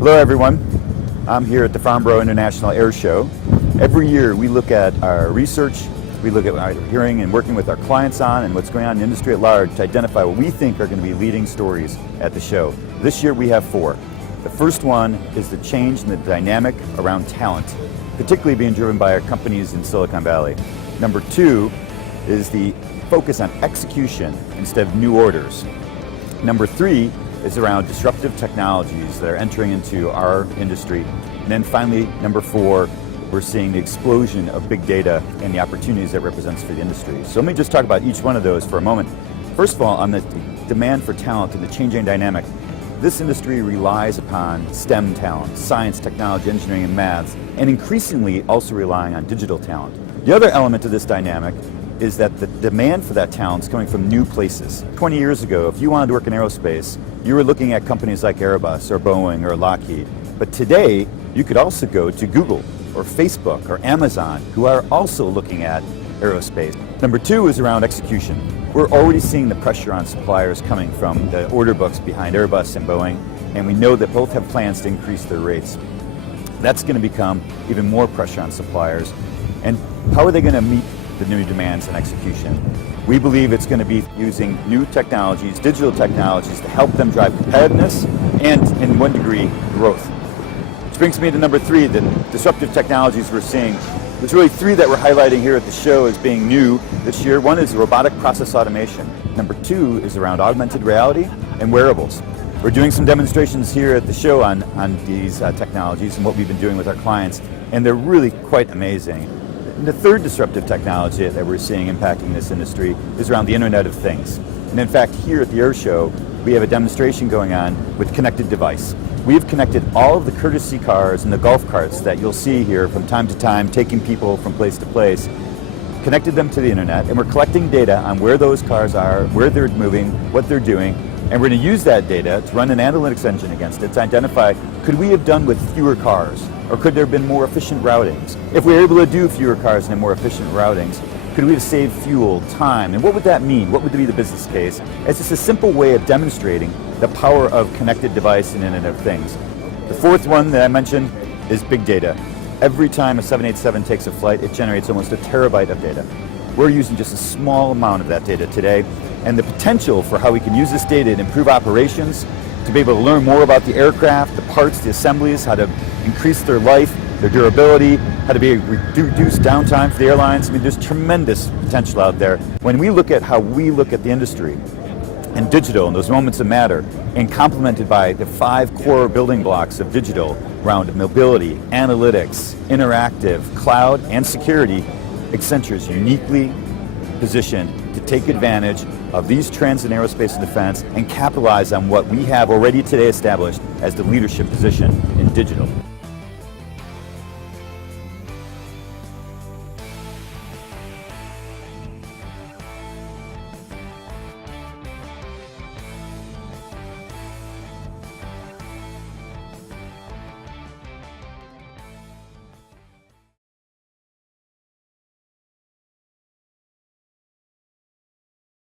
Hello everyone, I'm here at the Farnborough International Airshow. Every year we look at our research, we look at our hearing and working with our clients on and what's going on in the industry at large to identify what we think are going to be leading stories at the show. This year we have 4. The first one is the change in the dynamic around talent, particularly being driven by our companies in Silicon Valley. Number 2 is the focus on execution instead of new orders. Number 3 is around disruptive technologies that are entering into our industry. And then finally, number 4, we're seeing the explosion of big data and the opportunities that represents for the industry. So let me just talk about each one of those for a moment. First of all, on the demand for talent and the changing dynamic, this industry relies upon STEM talent, science, technology, engineering, and maths, and increasingly also relying on digital talent. The other element of this dynamic is that the demand for that talent is coming from new places. 20 years ago, if you wanted to work in aerospace, you were looking at companies like Airbus or Boeing or Lockheed. But today, you could also go to Google or Facebook or Amazon, who are also looking at aerospace. Number 2 is around execution. We're already seeing the pressure on suppliers coming from the order books behind Airbus and Boeing, and we know that both have plans to increase their rates. That's going to become even more pressure on suppliers. And how are they going to meet the new demands and execution? We believe it's going to be using new technologies, digital technologies, to help them drive competitiveness and, in one degree, growth. Which brings me to number 3, the disruptive technologies we're seeing. There's really 3 that we're highlighting here at the show as being new this year. One is robotic process automation. Number 2 is around augmented reality and wearables. We're doing some demonstrations here at the show on these technologies and what we've been doing with our clients, and they're really quite amazing. And the 3rd disruptive technology that we're seeing impacting this industry is around the Internet of Things. And in fact, here at the Air Show, we have a demonstration going on with connected device. We've connected all of the courtesy cars and the golf carts that you'll see here from time to time, taking people from place to place, connected them to the internet, and we're collecting data on where those cars are, where they're moving, what they're doing, and we're going to use that data to run an analytics engine against it to identify, could we have done with fewer cars? Or could there have been more efficient routings? If we were able to do fewer cars and more efficient routings, could we have saved fuel, time? And what would that mean? What would be the business case? It's just a simple way of demonstrating the power of connected device and Internet of Things. The 4th one that I mentioned is big data. Every time a 787 takes a flight, it generates almost a terabyte of data. We're using just a small amount of that data today, and the potential for how we can use this data to improve operations, to be able to learn more about the aircraft, the parts, the assemblies, how to increase their life, their durability, how to be reduce downtime for the airlines. I mean, there's tremendous potential out there. When we look at how we look at the industry and digital and those moments that matter, and complemented by the 5 core building blocks of digital around mobility, analytics, interactive, cloud, and security, Accenture is uniquely positioned to take advantage of these trends in aerospace and defense and capitalize on what we have already today established as the leadership position in digital.